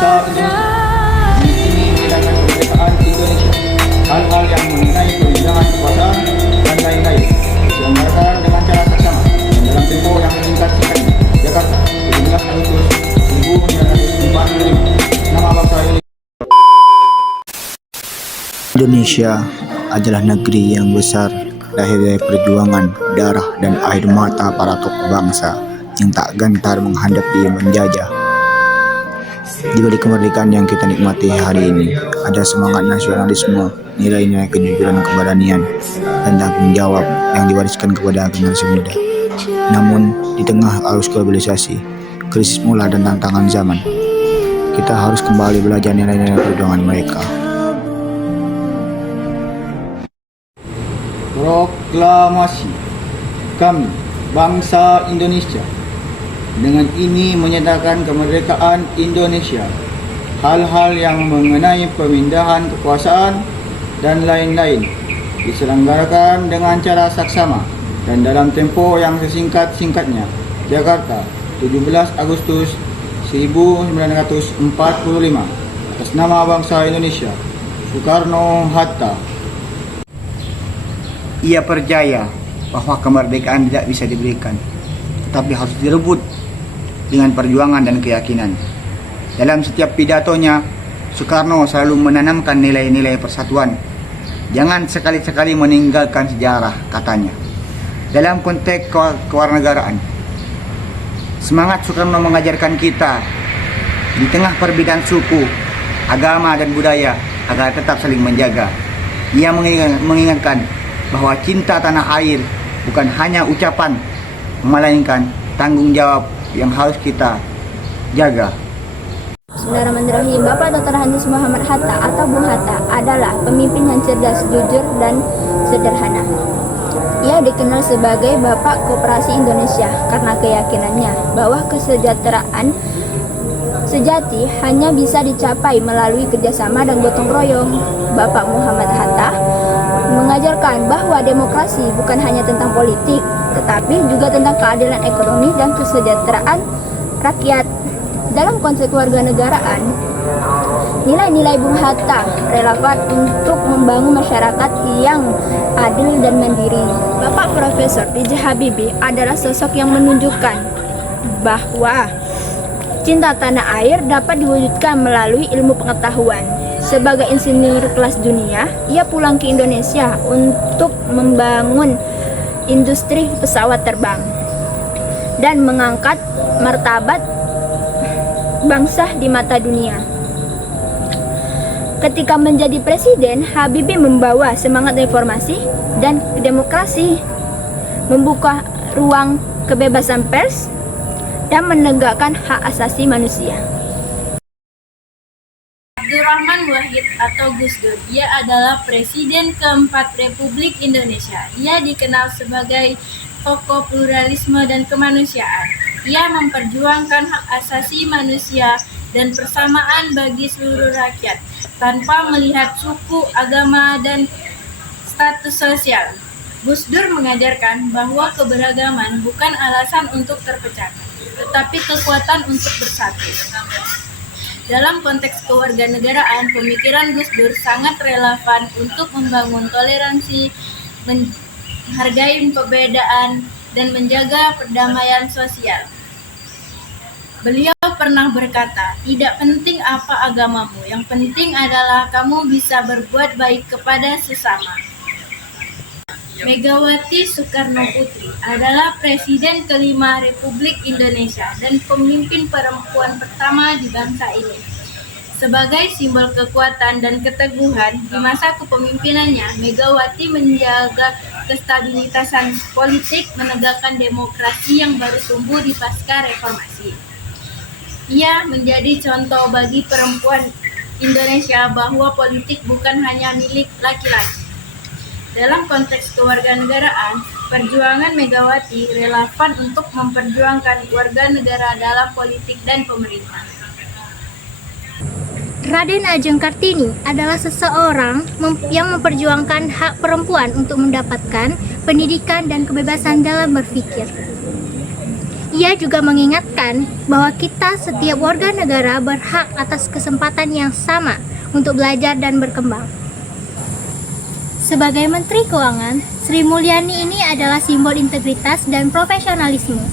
bangsa Indonesia. Ini menyatakan kemerdekaan Indonesia. Hal-hal yang mengenai pemindahan kekuasaan dan lain-lain diselenggarakan dengan cara seksama dan dalam tempo yang singkat-singkatnya. Jakarta, 17 Agustus 1945. Nama bangsa Indonesia adalah negeri yang besar, lahir dari perjuangan, darah, dan air mata para tokoh bangsa yang tak gentar menghadapi menjajah. Di balik kemerdekaan yang kita nikmati hari ini, ada semangat nasionalisme, nilai-nilai kejujuran, keberanian, dan tanggung jawab yang diwariskan kepada generasi muda. Namun, di tengah arus globalisasi, krisis mula dan tantangan zaman, kita harus kembali belajar nilai-nilai perjuangan mereka. Proklamasi kami, bangsa Indonesia, dengan ini menyatakan kemerdekaan Indonesia. Hal-hal yang mengenai pemindahan kekuasaan dan lain-lain diselenggarakan dengan cara saksama dan dalam tempo yang sesingkat-singkatnya. Jakarta, 17 Agustus 1945. Atas nama bangsa Indonesia, Soekarno-Hatta. Ia percaya bahwa kemerdekaan tidak bisa diberikan, tetapi harus direbut dengan perjuangan dan keyakinan. Dalam setiap pidatonya, Soekarno selalu menanamkan nilai-nilai persatuan. Jangan sekali-sekali meninggalkan sejarah, katanya. Dalam konteks kewarganegaraan, semangat Soekarno mengajarkan kita di tengah perbedaan suku, agama, dan budaya agar tetap saling menjaga. Ia mengingatkan bahwa cinta tanah air bukan hanya ucapan, melainkan tanggung jawab yang harus kita jaga. Bismillahirrahmanirrahim. Bapak Dr. Handes Muhammad Hatta atau Bung Hatta adalah pemimpin yang cerdas, jujur, dan sederhana. Ia dikenal sebagai Bapak Koperasi Indonesia karena keyakinannya bahwa kesejahteraan sejati hanya bisa dicapai melalui kerjasama dan gotong royong. Bapak Muhammad Hatta mengajarkan bahwa demokrasi bukan hanya tentang politik, tetapi juga tentang keadilan ekonomi dan kesejahteraan rakyat. Dalam konteks kewarganegaraan, nilai-nilai Bung Hatta relevan untuk membangun masyarakat yang adil dan mandiri. Bapak Profesor B.J. Habibie adalah sosok yang menunjukkan bahwa cinta tanah air dapat diwujudkan melalui ilmu pengetahuan. Sebagai insinyur kelas dunia, ia pulang ke Indonesia untuk membangun industri pesawat terbang dan mengangkat martabat bangsa di mata dunia. Ketika menjadi presiden, Habibie membawa semangat reformasi dan demokrasi, membuka ruang kebebasan pers, dan menegakkan hak asasi manusia. Abdurrahman Wahid atau Gus Dur, ia adalah Presiden keempat Republik Indonesia. Ia dikenal sebagai tokoh pluralisme dan kemanusiaan. Ia memperjuangkan hak asasi manusia dan persamaan bagi seluruh rakyat, tanpa melihat suku, agama, dan status sosial. Gus Dur mengajarkan bahwa keberagaman bukan alasan untuk terpecah, tetapi kekuatan untuk bersatu. Dalam konteks kewarganegaraan, pemikiran Gus Dur sangat relevan untuk membangun toleransi, menghargai perbedaan, dan menjaga perdamaian sosial. Beliau pernah berkata, "Tidak penting apa agamamu, yang penting adalah kamu bisa berbuat baik kepada sesama." Megawati Soekarnoputri adalah Presiden kelima Republik Indonesia dan pemimpin perempuan pertama di bangsa ini. Sebagai simbol kekuatan dan keteguhan di masa kepemimpinannya, Megawati menjaga kestabilitasan politik, menegakkan demokrasi yang baru tumbuh di pasca reformasi. Ia menjadi contoh bagi perempuan Indonesia bahwa politik bukan hanya milik laki-laki. Dalam konteks kewarganegaraan, perjuangan Megawati relevan untuk memperjuangkan warga negara dalam politik dan pemerintah. Raden Ajeng Kartini adalah seseorang yang memperjuangkan hak perempuan untuk mendapatkan pendidikan dan kebebasan dalam berpikir. Ia juga mengingatkan bahwa kita setiap warga negara berhak atas kesempatan yang sama untuk belajar dan berkembang. Sebagai Menteri Keuangan, Sri Mulyani ini adalah simbol integritas dan profesionalisme.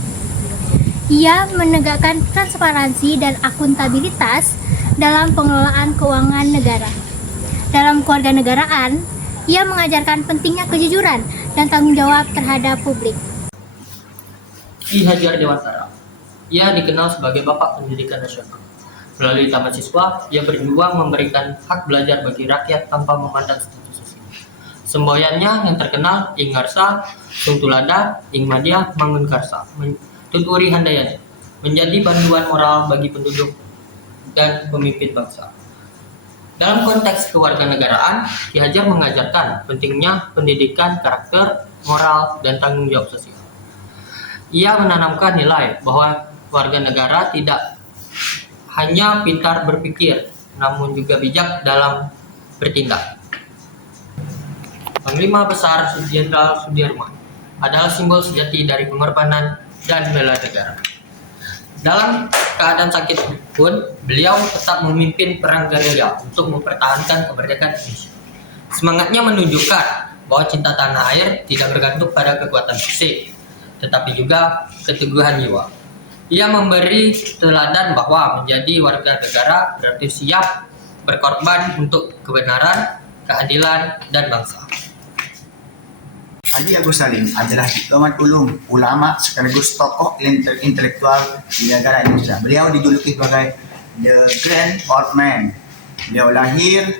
Ia menegakkan transparansi dan akuntabilitas dalam pengelolaan keuangan negara. Dalam kewarganegaraan, ia mengajarkan pentingnya kejujuran dan tanggung jawab terhadap publik. Ki Hajar Dewantara. Ia dikenal sebagai Bapak Pendidikan Nasional. Melalui Taman Siswa, ia berjuang memberikan hak belajar bagi rakyat tanpa memandang status sosial. Semboyannya yang terkenal Ing Ngarsa, Sung Tulada, Ing Madya, Mangun Karsa, Tuturi Handayani, menjadi panduan moral bagi penduduk dan pemimpin bangsa. Dalam konteks kewarganegaraan, Ki Hajar mengajarkan pentingnya pendidikan karakter, moral, dan tanggung jawab sosial. Ia menanamkan nilai bahwa warga negara tidak hanya pintar berpikir, namun juga bijak dalam bertindak. Panglima Besar Jenderal Sudirman adalah simbol sejati dari pengorbanan dan bela negara. Dalam keadaan sakit pun, beliau tetap memimpin perang gerilya untuk mempertahankan kemerdekaan Indonesia. Semangatnya menunjukkan bahwa cinta tanah air tidak bergantung pada kekuatan fisik, tetapi juga keteguhan jiwa. Ia memberi teladan bahwa menjadi warga negara berarti siap berkorban untuk kebenaran, keadilan, dan bangsa. Haji Agus Salim adalah diplomat ulama sekaligus tokoh intelektual di negara Indonesia. Beliau dijuluki sebagai The Grand Old Man. Beliau lahir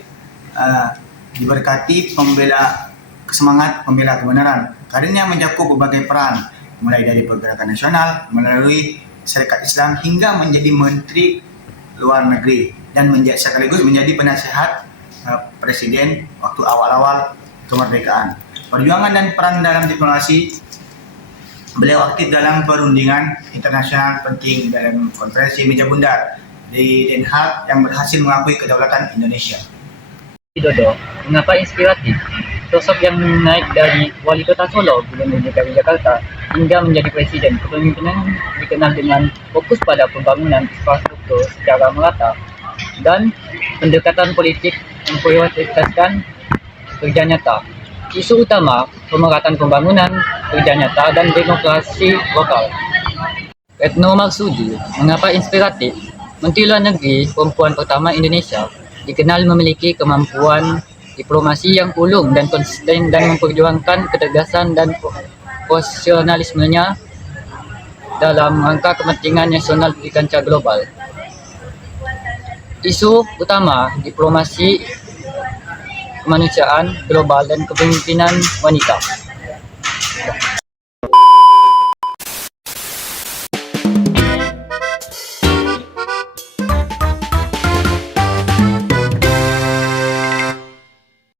diberkati semangat pembela kebenaran. Karirnya mencakup berbagai peran, mulai dari pergerakan nasional, melalui Serikat Islam, hingga menjadi Menteri Luar Negeri dan sekaligus menjadi penasihat Presiden waktu awal-awal kemerdekaan. Perjuangan dan peran dalam diplomasi, beliau aktif dalam perundingan internasional penting dalam konferensi meja bundar di Den Haag yang berhasil mengakui kedaulatan Indonesia. Widodo, mengapa inspiratif? Sosok yang naik dari wali kota Solo, Gubernur DKI Jakarta, hingga menjadi presiden. Kepemimpinan dikenal dengan fokus pada pembangunan infrastruktur secara merata dan pendekatan politik memprioritaskan kerja nyata. Isu utama pemerataan pembangunan, kerja nyata, dan demokrasi lokal. Retno Marsudi, mengapa inspiratif? Menteri Luar Negeri perempuan pertama Indonesia, dikenal memiliki kemampuan diplomasi yang ulung dan konsisten dan memperjuangkan ketegasan dan profesionalismenya dalam rangka kepentingan nasional di kancah global. Isu utama diplomasi kemanusiaan global dan kepemimpinan wanita.